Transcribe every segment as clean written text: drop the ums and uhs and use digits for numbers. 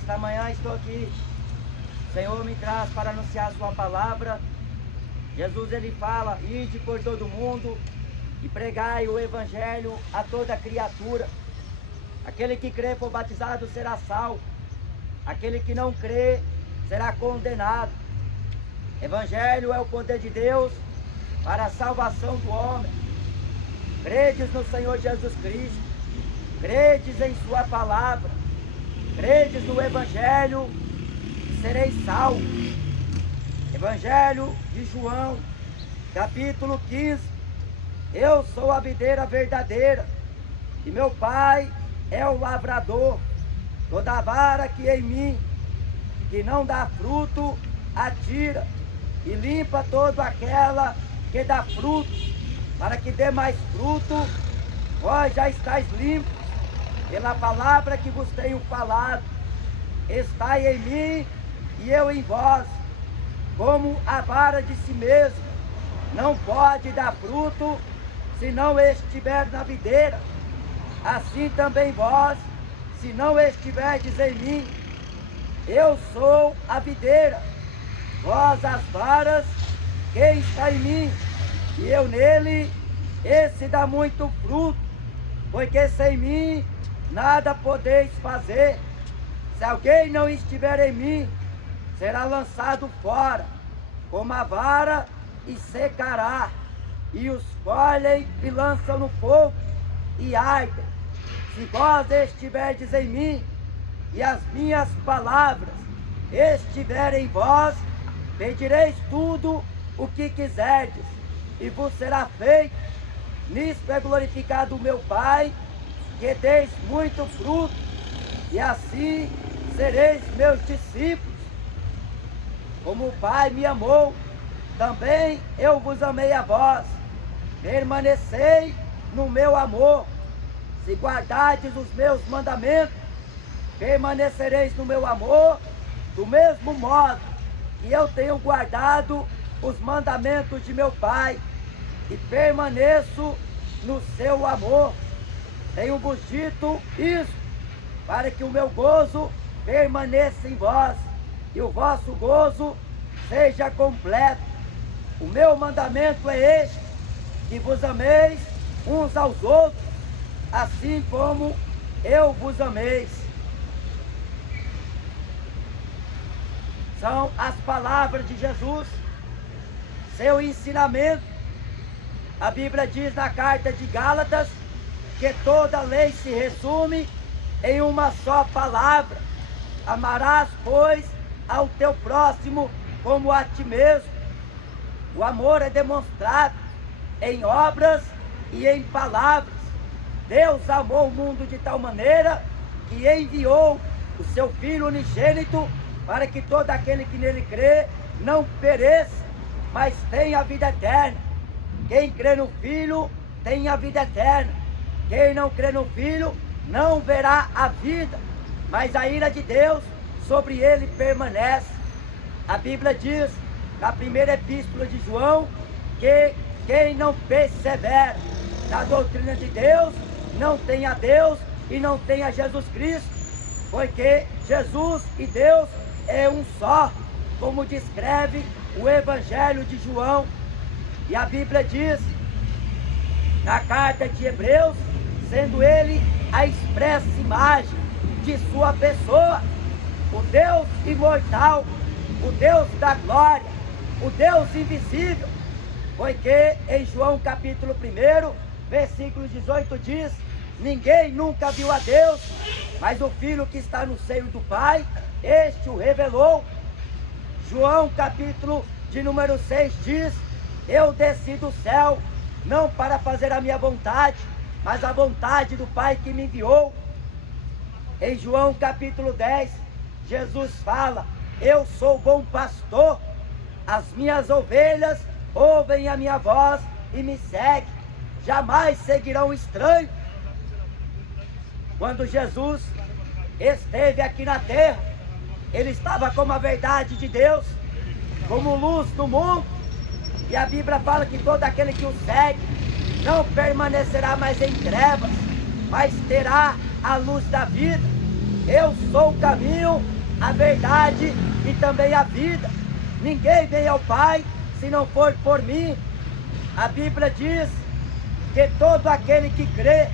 Esta manhã estou aqui, o Senhor me traz para anunciar a sua palavra. Jesus ele fala, ide por todo mundo e pregai o evangelho a toda criatura. Aquele que crê for batizado será salvo, aquele que não crê será condenado. Evangelho é o poder de Deus para a salvação do homem. Credes no Senhor Jesus Cristo, credes em sua palavra, credes no Evangelho e sereis salvos. Evangelho de João, capítulo 15. Eu sou a videira verdadeira e meu Pai é o lavrador. Toda vara que em mim, que não dá fruto, atira e limpa toda aquela que dá fruto, para que dê mais fruto. Vós já estáis limpos pela palavra que vos tenho falado. Estai em mim e eu em vós. Como a vara de si mesmo não pode dar fruto se não estiver na videira, assim também vós, se não estiverdes em mim. Eu sou a videira, vós as varas. Quem está em mim e eu nele, esse dá muito fruto, porque sem mim nada podeis fazer. Se alguém não estiver em mim, será lançado fora como a vara e secará, e os colhem e lançam no fogo e ardem. Se vós estiverdes em mim e as minhas palavras estiverem em vós, pedireis tudo o que quiserdes e vos será feito. Nisto é glorificado o meu Pai, que deis muito fruto, e assim sereis meus discípulos. Como o Pai me amou, também eu vos amei a vós. Permanecei no meu amor. Se guardardes os meus mandamentos, permanecereis no meu amor, do mesmo modo que eu tenho guardado os mandamentos de meu Pai, e permaneço no seu amor. Tenho-vos dito isso, para que o meu gozo permaneça em vós, e o vosso gozo seja completo. O meu mandamento é este, que vos ameis uns aos outros, assim como eu vos ameis. São as palavras de Jesus, seu ensinamento. A Bíblia diz na carta de Gálatas que toda a lei se resume em uma só palavra: amarás, pois, ao teu próximo como a ti mesmo. O amor é demonstrado em obras e em palavras. Deus amou o mundo de tal maneira que enviou o seu Filho unigênito, para que todo aquele que nele crê não pereça, mas tenha a vida eterna. Quem crê no Filho tem a vida eterna. Quem não crê no Filho não verá a vida, mas a ira de Deus sobre ele permanece. A Bíblia diz, na primeira epístola de João, que quem não persevera na doutrina de Deus, não tem a Deus e não tem a Jesus Cristo, porque Jesus e Deus é um só, como descreve o Evangelho de João. E a Bíblia diz, na carta de Hebreus, sendo ele a expressa imagem de sua pessoa, o Deus imortal, o Deus da glória, o Deus invisível, porque em João capítulo 1, versículo 18 diz, ninguém nunca viu a Deus, mas o Filho que está no seio do Pai, este o revelou. João capítulo de número 6 diz, eu desci do céu, não para fazer a minha vontade, mas a vontade do Pai que me enviou. Em João capítulo 10, Jesus fala, eu sou o bom pastor, as minhas ovelhas ouvem a minha voz e me seguem, jamais seguirão o estranho. Quando Jesus esteve aqui na terra, ele estava como a verdade de Deus, como luz do mundo, e a Bíblia fala que todo aquele que o segue não permanecerá mais em trevas, mas terá a luz da vida. Eu sou o caminho, a verdade e também a vida. Ninguém vem ao Pai se não for por mim. A Bíblia diz que todo aquele que crê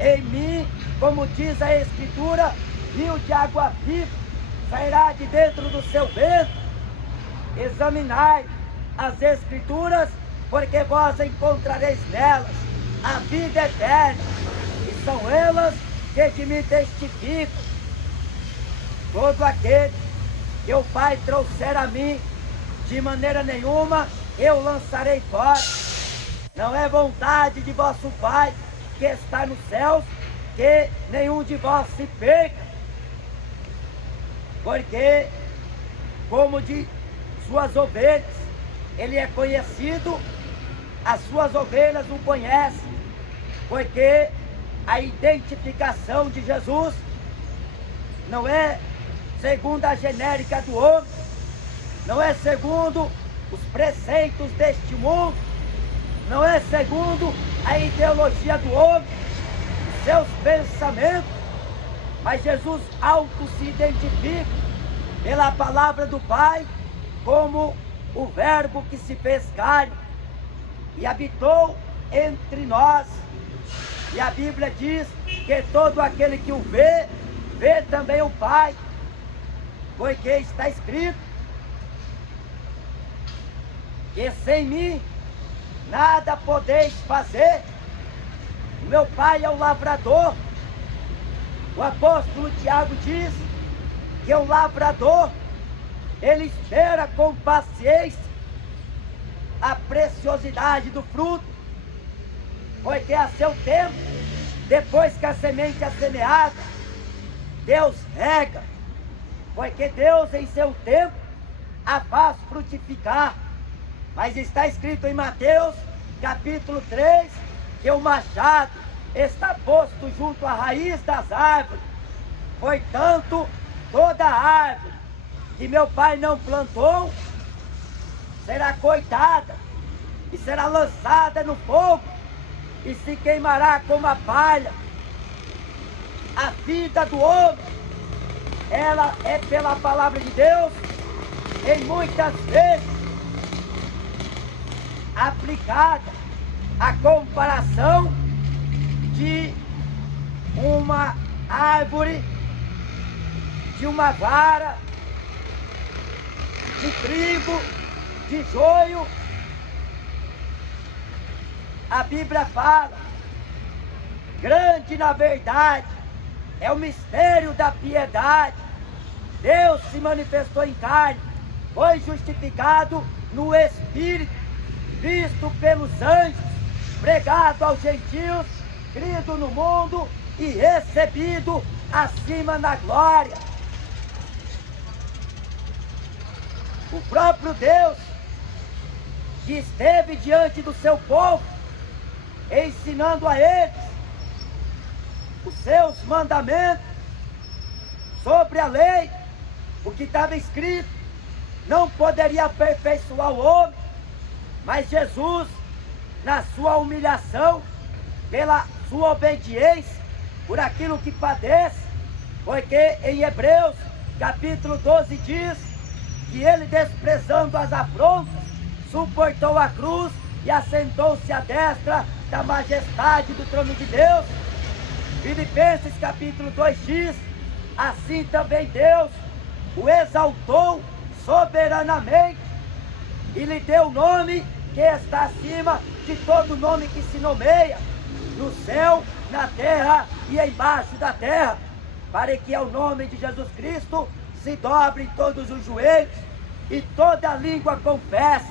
em mim, como diz a Escritura, rio de água viva sairá de dentro do seu ventre. Examinai as Escrituras, porque vós encontrareis nelas a vida eterna, e são elas que de mim testificam. Todo aquele que o Pai trouxer a mim, de maneira nenhuma eu lançarei fora. Não é vontade de vosso Pai que está nos céus que nenhum de vós se perca, porque como de suas ovelhas ele é conhecido, as suas ovelhas o conhecem, porque a identificação de Jesus não é segundo a genérica do homem, não é segundo os preceitos deste mundo, não é segundo a ideologia do homem, os seus pensamentos, mas Jesus auto se identifica pela palavra do Pai como o Verbo que se fez carne e habitou entre nós. E a Bíblia diz que todo aquele que o vê, vê também o Pai, porque está escrito que sem mim nada podeis fazer. O meu Pai é o lavrador. O apóstolo Tiago diz que o lavrador, ele espera com paciência a preciosidade do fruto, porque a seu tempo, depois que a semente é semeada, Deus rega, porque Deus em seu tempo a faz frutificar. Mas está escrito em Mateus capítulo 3 que o machado está posto junto à raiz das árvores. Portanto, toda árvore que meu Pai não plantou será cortada e será lançada no fogo e se queimará como a palha. A vida do homem, ela é pela palavra de Deus, em muitas vezes aplicada à comparação de uma árvore, de uma vara, de trigo, de joio. A Bíblia fala, grande na verdade é o mistério da piedade. Deus se manifestou em carne, foi justificado no Espírito, visto pelos anjos, pregado aos gentios, crido no mundo e recebido acima na glória. O próprio Deus, que esteve diante do seu povo, ensinando a eles os seus mandamentos sobre a lei, o que estava escrito, não poderia aperfeiçoar o homem, mas Jesus, na sua humilhação, pela sua obediência, por aquilo que padece, porque em Hebreus capítulo 12 diz que ele, desprezando as afrontas, suportou a cruz e assentou-se à destra da majestade do trono de Deus. Filipenses capítulo 2 diz, assim também Deus o exaltou soberanamente e lhe deu o nome que está acima de todo nome que se nomeia, no céu, na terra e embaixo da terra, para que ao nome de Jesus Cristo se dobrem todos os joelhos e toda língua confesse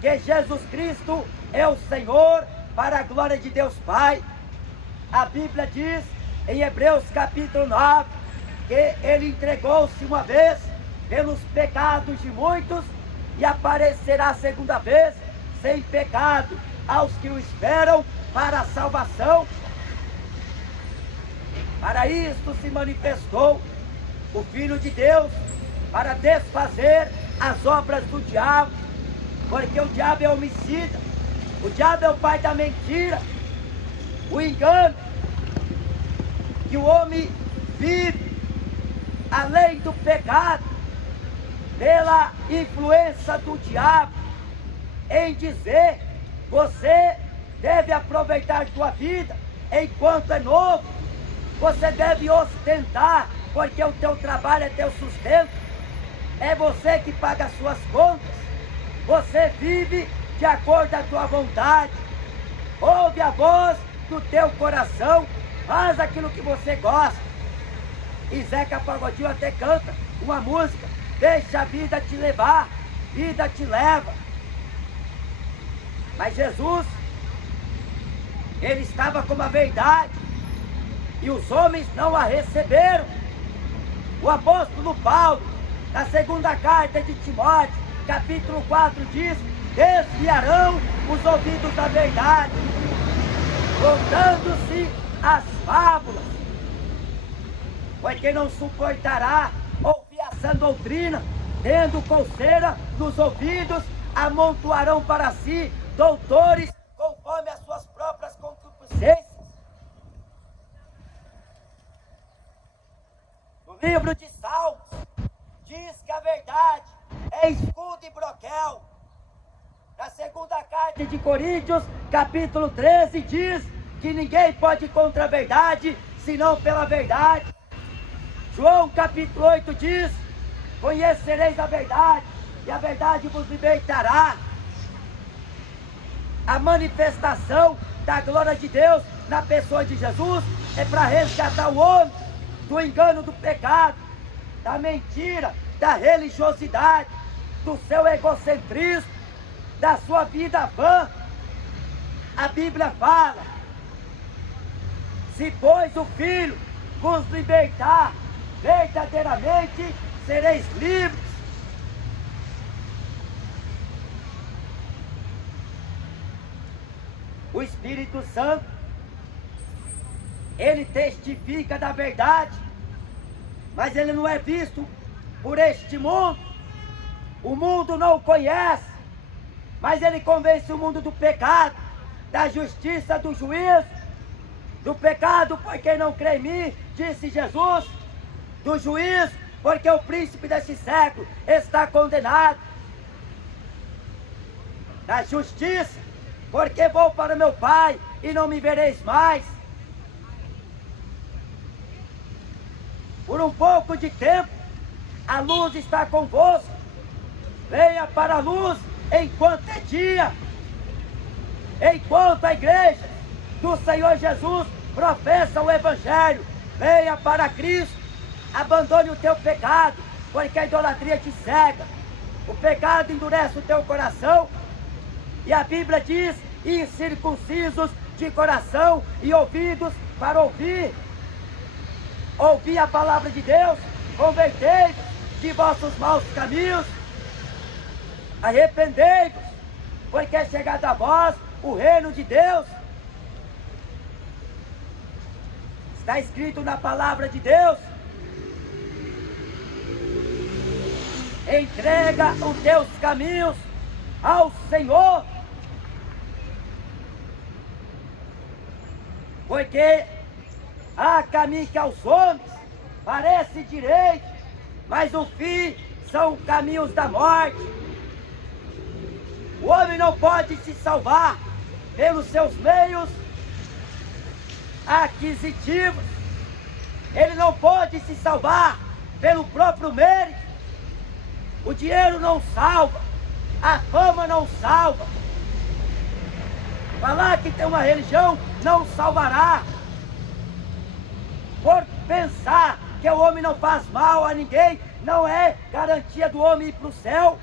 que Jesus Cristo é o Senhor, para a glória de Deus Pai. A Bíblia diz em Hebreus capítulo 9 que ele entregou-se uma vez pelos pecados de muitos e aparecerá a segunda vez sem pecado aos que o esperam para a salvação. Para isto se manifestou o Filho de Deus, para desfazer as obras do diabo, porque o diabo é homicida, o diabo é o pai da mentira, o engano que o homem vive além do pecado, pela influência do diabo, em dizer: você deve aproveitar sua vida enquanto é novo, você deve ostentar, porque o teu trabalho é teu sustento, é você que paga as suas contas, você vive de acordo com a tua vontade, ouve a voz do teu coração, faz aquilo que você gosta. E Zeca Pagodinho até canta uma música: deixa a vida te levar, vida te leva. Mas Jesus, ele estava com a verdade, e os homens não a receberam. O apóstolo Paulo, na segunda carta de Timóteo, capítulo 4, diz: desviarão os ouvidos da verdade, voltando-se às fábulas, porque não suportará ouvir a sã doutrina, tendo coceira nos ouvidos, amontoarão para si doutores conforme as suas próprias concupiscências. No livro de Salmos, diz que a verdade é escudo e broquel. Na segunda carta de Coríntios, capítulo 13, diz que ninguém pode ir contra a verdade, senão pela verdade. João capítulo 8 diz: conhecereis a verdade, e a verdade vos libertará. A manifestação da glória de Deus na pessoa de Jesus é para resgatar o homem do engano do pecado, da mentira, da religiosidade, do seu egocentrismo, da sua vida vã. A Bíblia fala: se pois o Filho vos libertar, verdadeiramente sereis livres. O Espírito Santo, ele testifica da verdade, mas ele não é visto por este mundo. O mundo não o conhece, mas ele convence o mundo do pecado, da justiça, do juízo. Do pecado, porque não crê em mim, disse Jesus. Do juízo, porque o príncipe deste século está condenado. Da justiça, porque vou para meu Pai e não me vereis mais. Por um pouco de tempo, a luz está convosco. Venha para a luz enquanto é dia. Enquanto a igreja do Senhor Jesus professa o Evangelho, venha para Cristo. Abandone o teu pecado, porque a idolatria te cega. O pecado endurece o teu coração. E a Bíblia diz: incircuncisos de coração e ouvidos para ouvir. Ouvi a palavra de Deus, convertei-vos de vossos maus caminhos, arrependei-vos, porque é chegado a vós o reino de Deus. Está escrito na palavra de Deus: entrega os teus caminhos ao Senhor, porque há caminho que aos homens parece direito, mas o fim são caminhos da morte. O homem não pode se salvar pelos seus meios aquisitivos, ele não pode se salvar pelo próprio mérito. O dinheiro não salva, a fama não salva. Falar que tem uma religião não salvará. Por pensar que o homem não faz mal a ninguém, não é garantia do homem ir para o céu.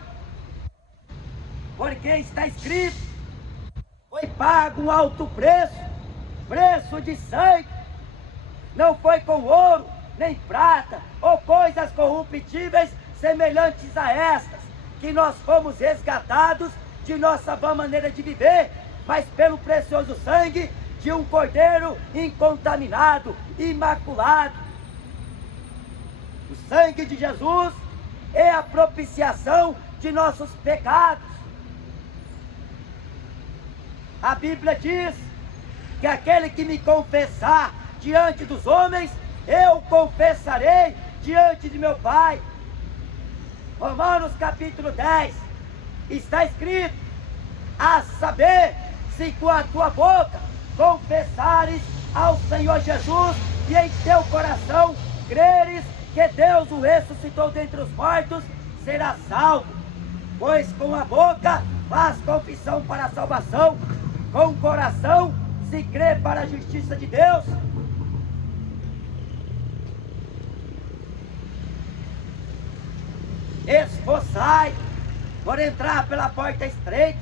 Porque está escrito: foi pago um alto preço, preço de sangue. Não foi com ouro, nem prata, ou coisas corruptíveis semelhantes a estas, que nós fomos resgatados de nossa vã maneira de viver, mas pelo precioso sangue de um cordeiro incontaminado, imaculado. O sangue de Jesus é a propiciação de nossos pecados. A Bíblia diz que aquele que me confessar diante dos homens, eu confessarei diante de meu Pai. Romanos capítulo 10, está escrito: a saber, se com a tua boca confessares ao Senhor Jesus e em teu coração creres que Deus o ressuscitou dentre os mortos, serás salvo. Pois com a boca faz confissão para a salvação, com o coração se crê para a justiça de Deus. Esforçai por entrar pela porta estreita,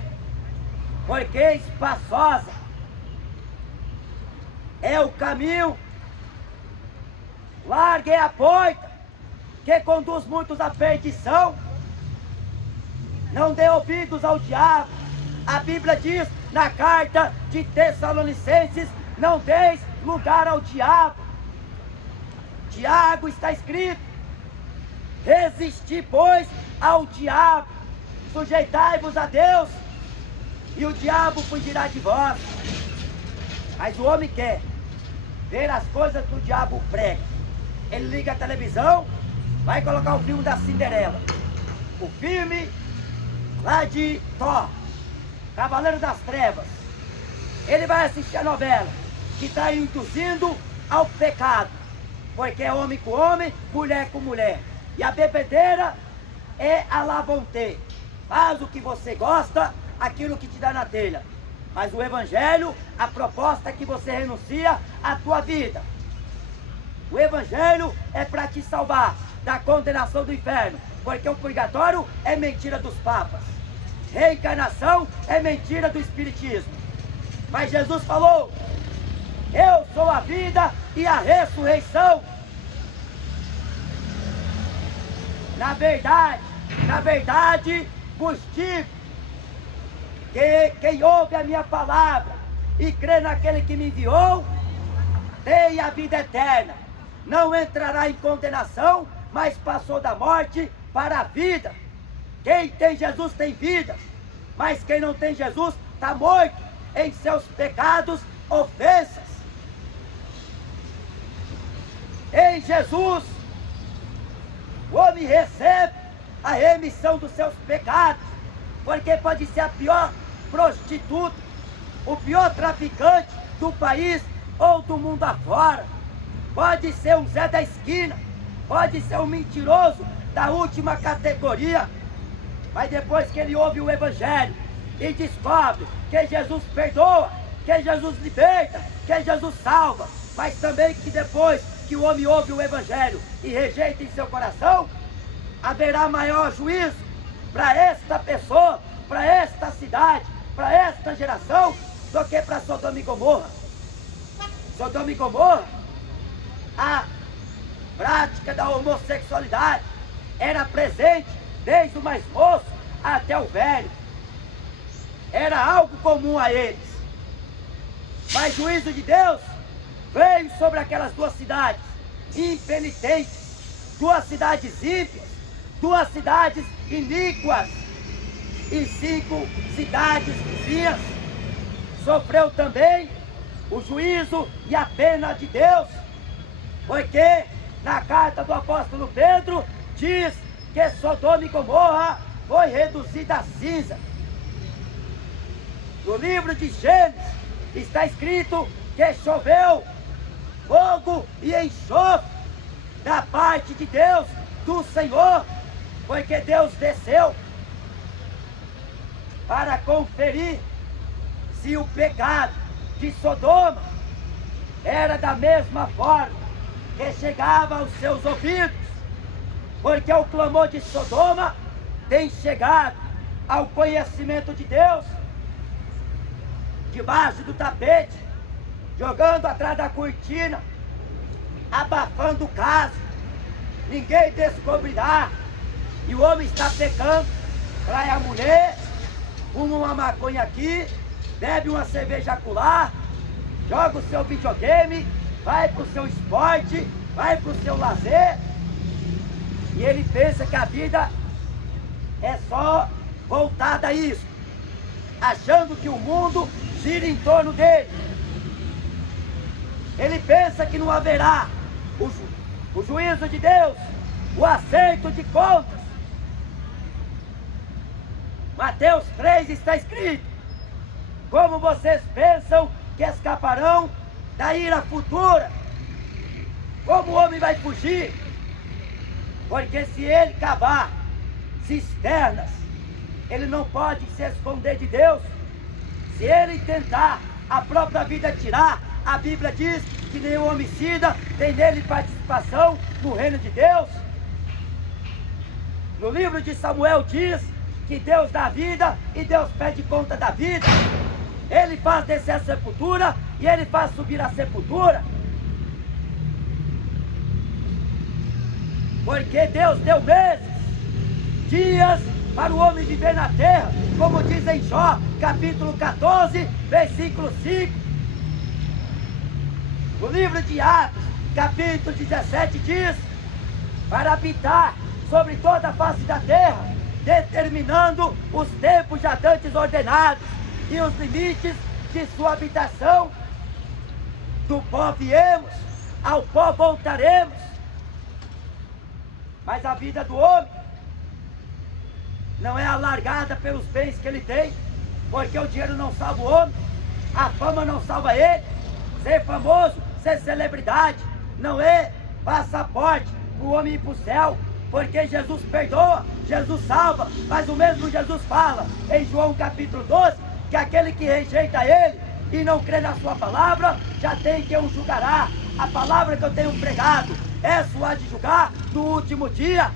porque espaçosa é o caminho, larga é a porta que conduz muitos à perdição. Não dê ouvidos ao diabo. A Bíblia diz na carta de Tessalonicenses: não deis lugar ao diabo. Tiago está escrito: resisti, pois, ao diabo, sujeitai-vos a Deus, e o diabo fugirá de vós. Mas o homem quer ver as coisas que o diabo prega. Ele liga a televisão, vai colocar o filme da Cinderela, o filme lá de Thor, Cavaleiro das Trevas. Ele vai assistir a novela que está induzindo ao pecado, porque é homem com homem, mulher com mulher. E a bebedeira é a la vontade. Faz o que você gosta, aquilo que te dá na telha. Mas o Evangelho, a proposta é que você renuncia à tua vida. O Evangelho é para te salvar da condenação do inferno, porque o purgatório é mentira dos papas. Reencarnação é mentira do espiritismo. Mas Jesus falou: eu sou a vida e a ressurreição. Na verdade, vos digo que quem ouve a minha palavra e crê naquele que me enviou, tem a vida eterna. Não entrará em condenação, mas passou da morte para a vida. Quem tem Jesus tem vida, mas quem não tem Jesus está morto em seus pecados, ofensas. Em Jesus, o homem recebe a remissão dos seus pecados, porque pode ser a pior prostituta, o pior traficante do país ou do mundo afora, pode ser um Zé da esquina, pode ser um mentiroso da última categoria, mas depois que ele ouve o Evangelho e descobre que Jesus perdoa, que Jesus liberta, que Jesus salva, mas também que depois que o homem ouve o Evangelho e rejeita em seu coração, haverá maior juízo para esta pessoa, para esta cidade, para esta geração, do que para Sodoma e Gomorra. Sodoma e Gomorra, a prática da homossexualidade era presente desde o mais moço até o velho. Era algo comum a eles. Mas o juízo de Deus veio sobre aquelas duas cidades impenitentes, duas cidades ímpias, duas cidades iníquas e 5 cidades vizinhas. Sofreu também o juízo e a pena de Deus, porque na carta do apóstolo Pedro diz que Sodoma e Gomorra foi reduzida a cinza. No livro de Gênesis está escrito que choveu fogo e enxofre da parte de Deus, do Senhor, porque Deus desceu para conferir se o pecado de Sodoma era da mesma forma que chegava aos seus ouvidos, porque o clamor de Sodoma tem chegado ao conhecimento de Deus, debaixo do tapete, jogando atrás da cortina, abafando o caso. Ninguém descobrirá. E o homem está pecando, trai a mulher, fuma uma maconha aqui, bebe uma cerveja acolá, joga o seu videogame, vai para o seu esporte, vai para o seu lazer, e ele pensa que a vida é só voltada a isso, achando que o mundo gira em torno dele. Ele pensa que não haverá o juízo de Deus, o acerto de contas. Mateus 3 está escrito: como vocês pensam que escaparão da ira futura? Como o homem vai fugir? Porque se ele cavar cisternas, ele não pode se esconder de Deus. Se ele tentar a própria vida tirar, a Bíblia diz que nenhum homicida tem nele participação no reino de Deus. No livro de Samuel diz que Deus dá vida e Deus pede conta da vida. Ele faz descer a sepultura e ele faz subir a sepultura. Porque Deus deu meses, dias para o homem viver na terra, como diz em Jó, capítulo 14, versículo 5. No livro de Atos, capítulo 17 diz: para habitar sobre toda a face da terra, determinando os tempos já dantes ordenados e os limites de sua habitação. Do pó viemos, ao pó voltaremos. Mas a vida do homem não é alargada pelos bens que ele tem, porque o dinheiro não salva o homem, a fama não salva ele. Ser famoso, ser celebridade, não é passaporte para o homem ir para o céu, porque Jesus perdoa, Jesus salva, mas o mesmo Jesus fala em João capítulo 12, que aquele que rejeita ele e não crê na sua palavra, já tem quem o julgará. A palavra que eu tenho pregado é sua de julgar no último dia.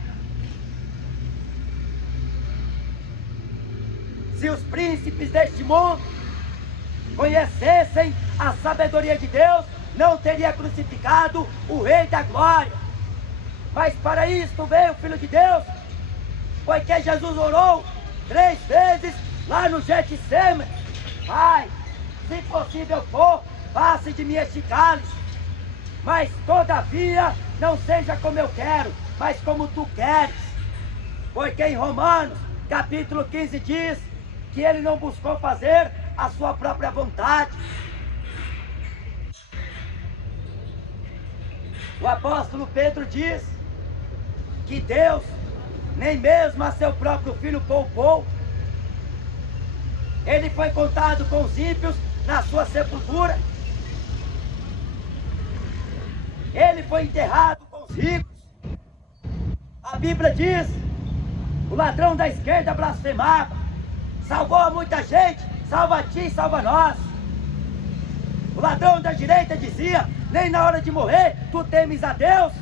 Se os príncipes deste mundo conhecessem a sabedoria de Deus, não teria crucificado o Rei da Glória. Mas para isto veio o Filho de Deus, porque Jesus orou 3 vezes lá no Getsemane: Pai, se possível for, passe de mim este cálice, mas todavia não seja como eu quero, mas como tu queres. Porque em Romanos capítulo 15 diz que ele não buscou fazer a sua própria vontade. O apóstolo Pedro diz que Deus nem mesmo a seu próprio filho poupou. Ele foi contado com os ímpios na sua sepultura. Ele foi enterrado com os ricos. A Bíblia diz: o ladrão da esquerda blasfemava, salvou muita gente, salva a ti, salva nós. O ladrão da direita dizia: nem na hora de morrer tu temes a Deus.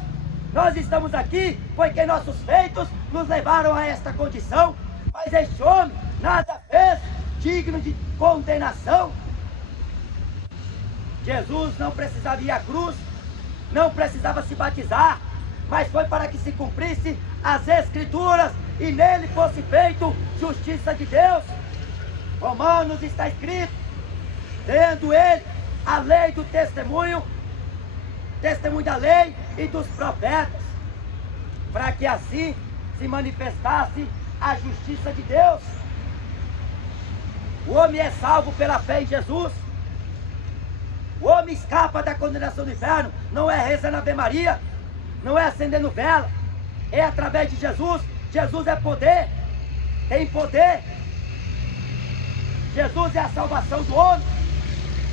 Nós estamos aqui porque nossos feitos nos levaram a esta condição. Mas este homem nada fez digno de condenação. Jesus não precisava ir à cruz, não precisava se batizar, mas foi para que se cumprisse as Escrituras e nele fosse feito justiça de Deus. Romanos está escrito: tendo ele a lei do testemunho da lei e dos profetas, para que assim se manifestasse a justiça de Deus. O homem é salvo pela fé em Jesus. O homem escapa da condenação do inferno, não é rezando Ave Maria, não é acendendo vela, é através de Jesus. Jesus é poder, tem poder. Jesus é a salvação do homem.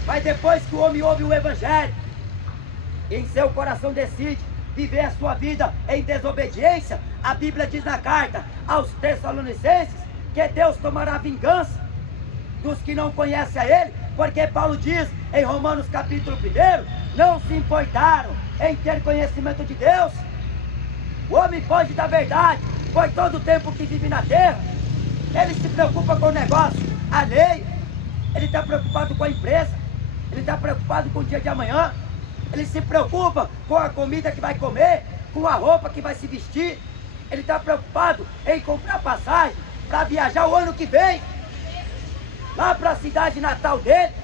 Mas depois que o homem ouve o Evangelho, em seu coração decide viver a sua vida em desobediência, a Bíblia diz na carta aos Tessalonicenses que Deus tomará vingança dos que não conhecem a Ele, porque Paulo diz em Romanos capítulo 1, não se importaram em ter conhecimento de Deus. O homem foge da verdade, por todo o tempo que vive na terra. Ele se preocupa com o negócio alheio, ele está preocupado com a empresa, ele está preocupado com o dia de amanhã, ele se preocupa com a comida que vai comer, com a roupa que vai se vestir, ele está preocupado em comprar passagem para viajar o ano que vem, lá para a cidade natal dele,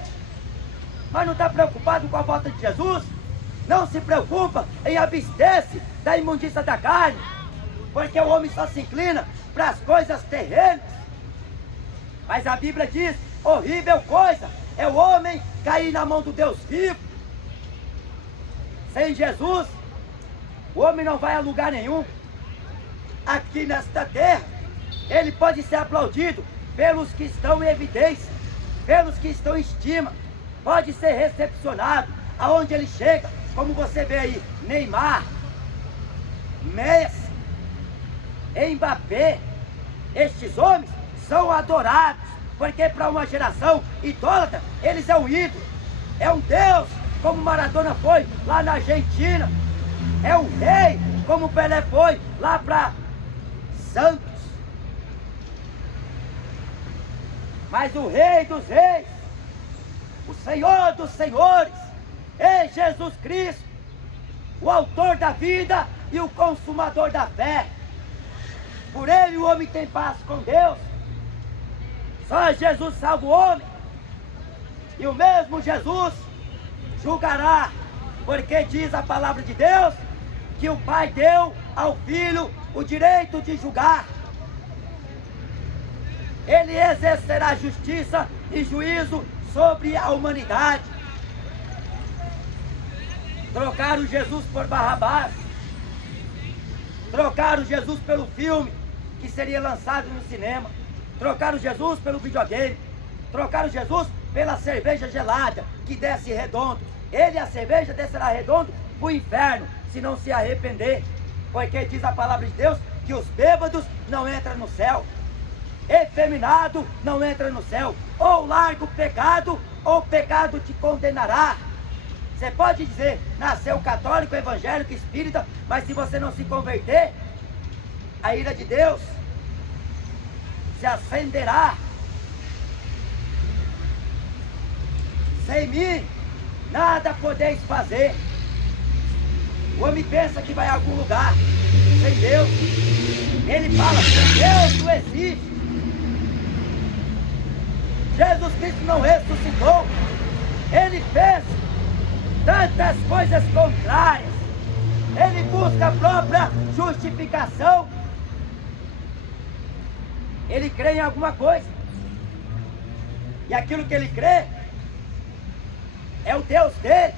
mas não está preocupado com a volta de Jesus. Não se preocupa em abster-se da imundícia da carne, porque o homem só se inclina para as coisas terrenas. Mas a Bíblia diz: horrível coisa é o homem cair na mão do Deus vivo. Sem Jesus, o homem não vai a lugar nenhum. aqui nesta terra, ele pode ser aplaudido pelos que estão em evidência, pelos que estão em estima, pode ser recepcionado aonde ele chega, como você vê aí, Neymar, Messi, Mbappé. Estes homens são adorados, porque para uma geração idólatra, eles são um ídolo, é um Deus, como Maradona foi lá na Argentina, é um rei, como Pelé foi lá para Santos. Mas o Rei dos Reis, o Senhor dos Senhores, é Jesus Cristo, o autor da vida e o consumador da fé. Por ele o homem tem paz com Deus. Só Jesus salva o homem. E o mesmo Jesus julgará, porque diz a palavra de Deus que o Pai deu ao Filho o direito de julgar. Ele exercerá justiça e juízo sobre a humanidade. Trocaram Jesus por Barrabás. Trocaram Jesus pelo filme que seria lançado no cinema. Trocaram Jesus pelo videogame. Trocaram Jesus pela cerveja gelada que desce redondo. Ele, a cerveja, descerá redondo para o inferno, se não se arrepender. Porque diz a palavra de Deus que os bêbados não entram no céu. Efeminado não entra no céu. Ou larga o pecado, ou o pecado te condenará. Você pode dizer, nasceu católico, evangélico, espírita, mas se você não se converter, a ira de Deus se acenderá. Sem mim, nada podeis fazer. O homem pensa que vai a algum lugar sem Deus. Ele fala, Deus não existe. Jesus Cristo não ressuscitou. Ele fez tantas coisas contrárias. Ele busca a própria justificação. Ele crê em alguma coisa. E aquilo que ele crê é o Deus dele.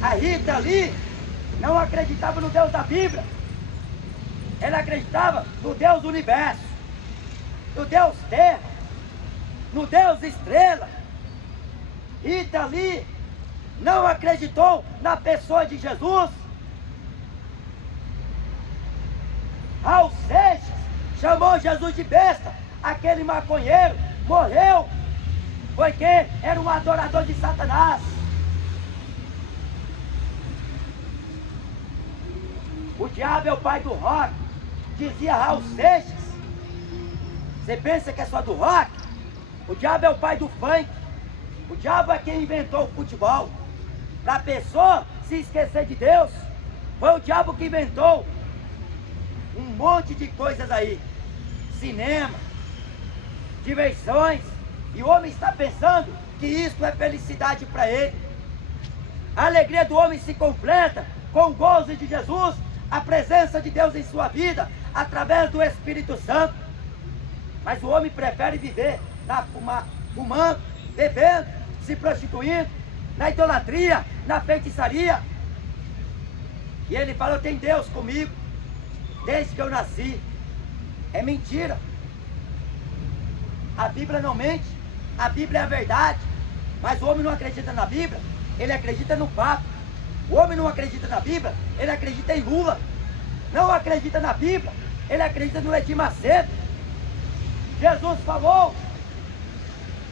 A Rita ali não acreditava no Deus da Bíblia. Ela acreditava no Deus do universo, no Deus terra, no Deus estrela. Rita ali não acreditou na pessoa de Jesus. Raul Seixas chamou Jesus de besta. Aquele maconheiro morreu porque era um adorador de Satanás. O diabo é o pai do rock, dizia Raul Seixas. Você pensa que é só do rock? O diabo é o pai do funk. O diabo é quem inventou o futebol. Para a pessoa se esquecer de Deus, foi o diabo que inventou um monte de coisas aí. Cinema, diversões. E o homem está pensando que isso é felicidade para ele. A alegria do homem se completa com o gozo de Jesus, a presença de Deus em sua vida, através do Espírito Santo. Mas o homem prefere viver fumando, bebendo, se prostituindo, na idolatria, na feitiçaria. E ele fala, eu tenho Deus comigo, desde que eu nasci. É mentira. A Bíblia não mente, a Bíblia é a verdade. Mas o homem não acredita na Bíblia, ele acredita no Papa. O homem não acredita na Bíblia, ele acredita em Lula. Não acredita na Bíblia, ele acredita no Edir Macedo. Jesus falou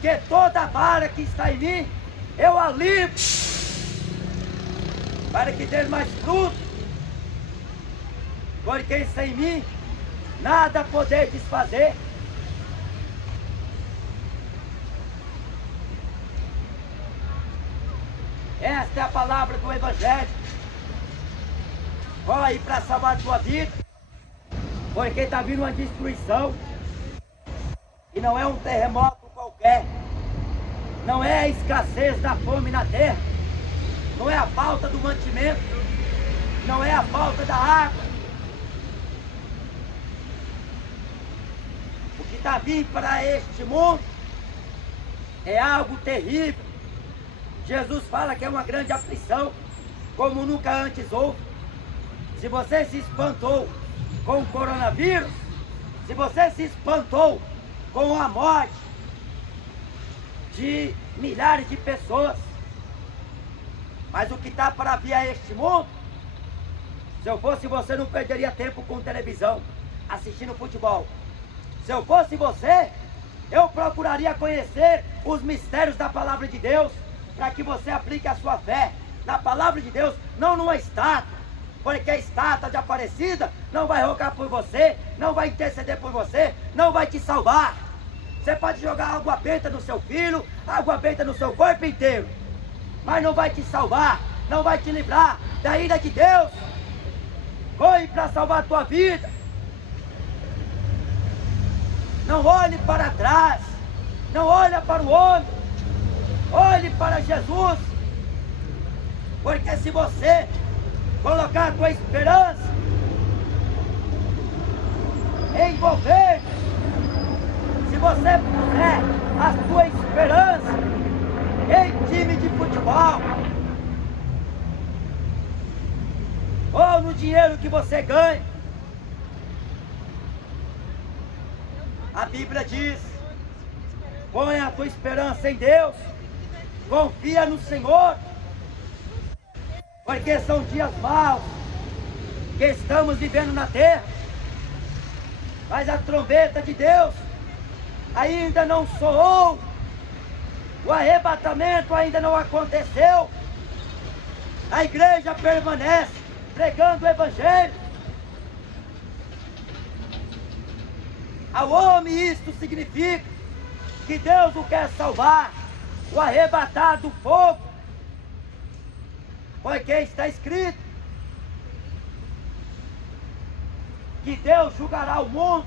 que toda vara que está em mim, eu a limpo, para que dê mais fruto. Porque sem mim, nada poder desfazer. Esta é a palavra do Evangelho. Corre para salvar a tua vida, porque está vindo uma destruição. E não é um terremoto qualquer. Não é a escassez da fome na terra. Não é a falta do mantimento. Não é a falta da água. O que está vindo para este mundo é algo terrível. Jesus fala que é uma grande aflição, como nunca antes houve. Se você se espantou com o coronavírus, se você se espantou com a morte de milhares de pessoas, mas o que está para vir a este mundo, se eu fosse você, não perderia tempo com televisão, assistindo futebol. Se eu fosse você, eu procuraria conhecer os mistérios da palavra de Deus, para que você aplique a sua fé na palavra de Deus, não numa estátua, porque a estátua de Aparecida não vai rogar por você, não vai interceder por você, não vai te salvar. Você pode jogar água benta no seu filho, água benta no seu corpo inteiro, mas não vai te salvar, não vai te livrar da ira de Deus. Corre para salvar a tua vida. Não olhe para trás, não olhe para o homem, olhe para Jesus. Porque se você colocar a tua esperança em governo, se você puser a tua esperança em time de futebol, ou no dinheiro que você ganha, a Bíblia diz: põe a tua esperança em Deus, confia no Senhor, porque são dias maus que estamos vivendo na terra, mas a trombeta de Deus ainda não soou, o arrebatamento ainda não aconteceu, a igreja permanece pregando o Evangelho. Ao homem isto significa que Deus o quer salvar, o arrebatar do fogo, porque está escrito que Deus julgará o mundo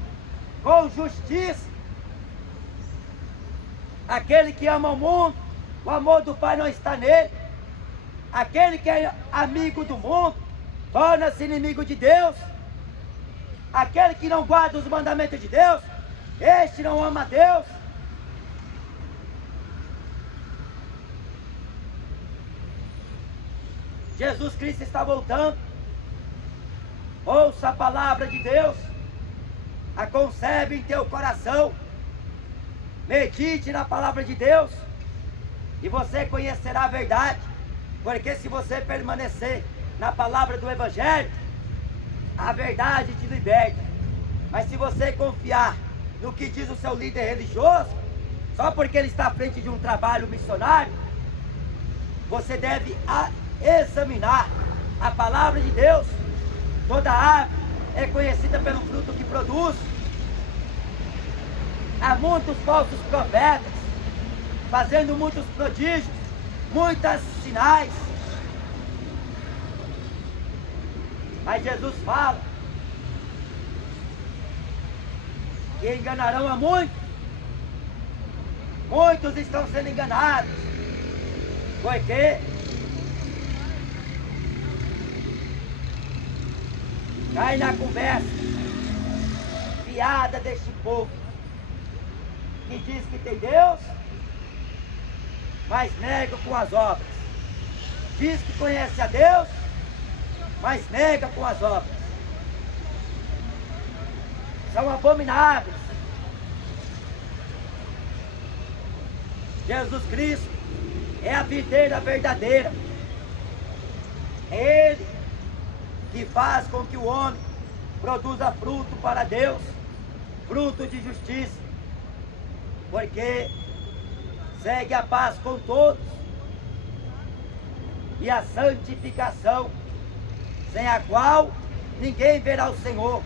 com justiça. Aquele que ama o mundo, o amor do Pai não está nele. Aquele que é amigo do mundo, torna-se inimigo de Deus. Aquele que não guarda os mandamentos de Deus, este não ama a Deus. Jesus Cristo está voltando. Ouça a palavra de Deus, a conserve em teu coração, medite na palavra de Deus, e você conhecerá a verdade, porque se você permanecer na palavra do Evangelho, a verdade te liberta. Mas se você confiar no que diz o seu líder religioso, só porque ele está à frente de um trabalho missionário, você deve examinar a palavra de Deus. Toda árvore é conhecida pelo fruto que produz. Há muitos falsos profetas fazendo muitos prodígios, muitos sinais, mas Jesus fala que enganarão a muitos. Muitos estão sendo enganados, porque cai na conversa fiada deste povo, que diz que tem Deus, mas nega com as obras. Diz que conhece a Deus, mas nega com as obras. São abomináveis. Jesus Cristo é a videira verdadeira. É Ele que faz com que o homem produza fruto para Deus, fruto de justiça, porque segue a paz com todos e a santificação, sem a qual ninguém verá o Senhor.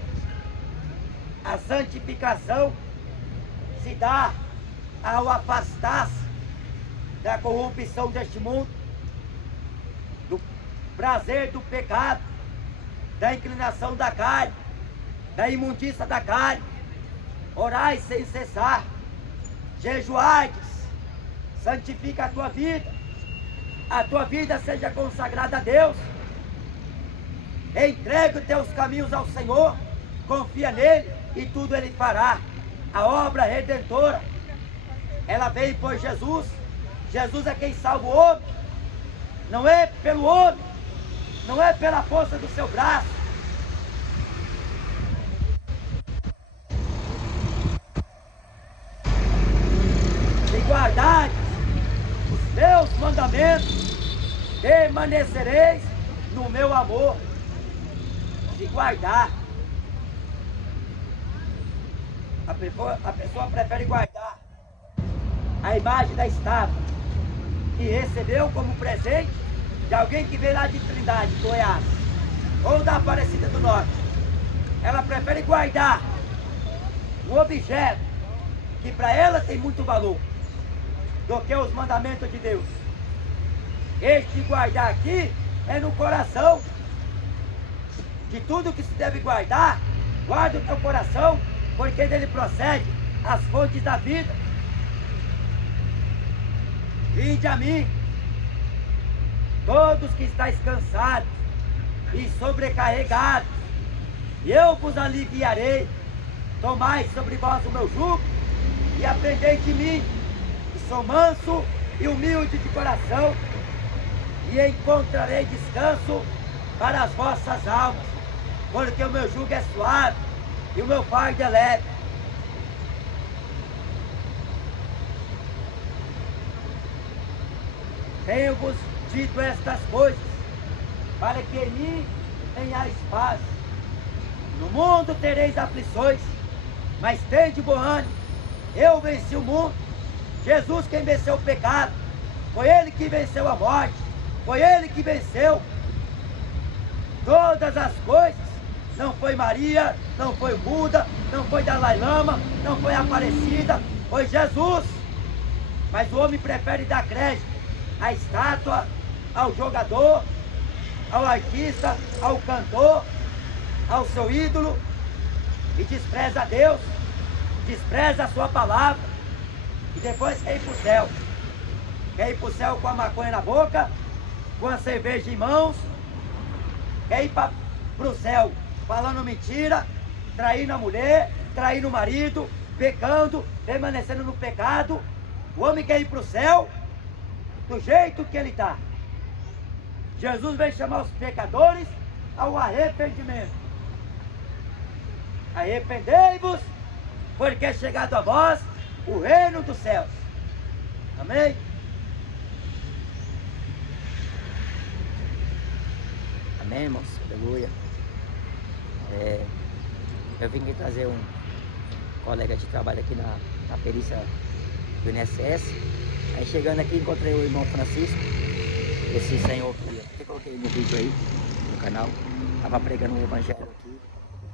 A santificação se dá ao afastar-se da corrupção deste mundo, do prazer do pecado, da inclinação da carne, da imundícia da carne. Orai sem cessar, jejuardes, santifica a tua vida seja consagrada a Deus. Entregue os teus caminhos ao Senhor, confia nele e tudo ele fará. A obra redentora, ela veio por Jesus. Jesus é quem salva o homem, não é pelo homem, não é pela força do seu braço, permanecereis no meu amor. Se guardar. A pessoa prefere guardar a imagem da estátua que recebeu como presente de alguém que veio lá de Trindade, Goiás, ou da Aparecida do Norte. Ela prefere guardar um objeto que para ela tem muito valor do que os mandamentos de Deus. Este guardar aqui é no coração. De tudo que se deve guardar, guarda o teu coração, porque dele procede as fontes da vida. Vinde a mim, todos que estáis cansados e sobrecarregados, e eu vos aliviarei. Tomai sobre vós o meu jugo e aprendei de mim, que sou manso e humilde de coração, e encontrarei descanso para as vossas almas, porque o meu jugo é suave e o meu fardo é leve. Tenho-vos dito estas coisas, para que em mim tenhais paz. No mundo tereis aflições, mas tende bom ânimo. Eu venci o mundo. Jesus quem venceu o pecado. Foi Ele que venceu a morte. Foi Ele que venceu todas as coisas. Não foi Maria, não foi Buda, não foi Dalai Lama, não foi Aparecida, foi Jesus. Mas o homem prefere dar crédito à estátua, ao jogador, ao artista, ao cantor, ao seu ídolo, e despreza a Deus, despreza a sua palavra, e depois quer ir para o céu. Quer ir para o céu com a maconha na boca, com a cerveja em mãos, quer ir para o céu falando mentira, traindo a mulher, traindo o marido, pecando, permanecendo no pecado. O homem quer ir para o céu do jeito que ele está. Jesus veio chamar os pecadores ao arrependimento. Arrependei-vos, porque é chegado a vós o reino dos céus. Amém? Amém, irmãos? Aleluia. Eu vim aqui trazer um colega de trabalho aqui na perícia do INSS. Aí chegando aqui encontrei o irmão Francisco, esse senhor que eu coloquei no vídeo aí, no canal. Estava pregando o evangelho aqui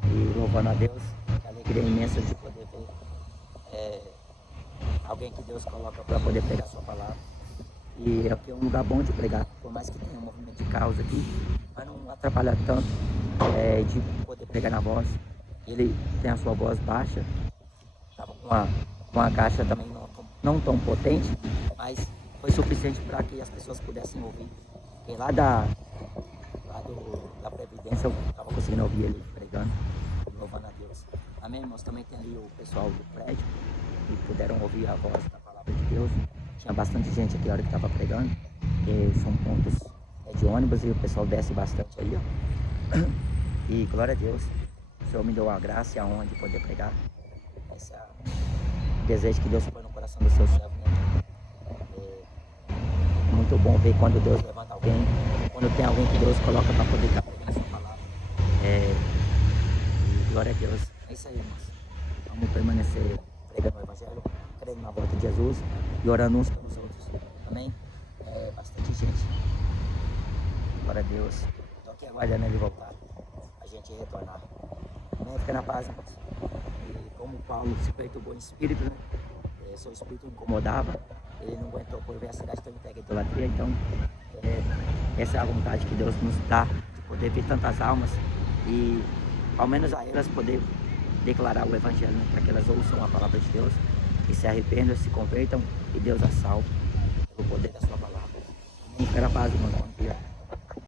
e louvando a Deus. Que alegria imensa de poder ver alguém que Deus coloca para poder pregar a sua palavra. E aqui é um lugar bom de pregar, por mais que tenha um movimento de caos aqui, mas não atrapalha tanto de poder pregar na voz. Ele tem a sua voz baixa, estava com uma caixa também não tão potente, mas foi suficiente para que as pessoas pudessem ouvir. Porque lá da Previdência eu estava conseguindo ouvir ele pregando, louvando a Deus. Amém, irmãos? Também tem ali o pessoal do prédio que puderam ouvir a voz da palavra de Deus. Tinha bastante gente aqui na hora que estava pregando, porque são pontos de ônibus e o pessoal desce bastante aí, ó. E glória a Deus, o Senhor me deu a graça e a honra de poder pregar. Esse é o desejo que Deus põe no coração do seu servo, né? É muito bom ver quando Deus levanta alguém, quando tem alguém que Deus coloca para poder estar pregando a sua palavra. E glória a Deus. É isso aí, irmãos. Vamos permanecer pregando o evangelho, crendo na volta de Jesus e orando uns pelos outros. Amém? Bastante gente. Glória a Deus. Então aqui aguardando ele voltar, a gente retornar. Amém? Fica na paz, irmãos. E como Paulo se perturbou em espírito, né? Seu espírito incomodava, ele não aguentou por ver a cidade tão entregue à idolatria. Então essa é a vontade que Deus nos dá, de poder ver tantas almas e ao menos a elas poder declarar o evangelho, né? Para que elas ouçam a palavra de Deus e se arrependam, se convertam e Deus as salve pelo poder da sua palavra. Amém? Fica na paz, irmãos. Bom dia.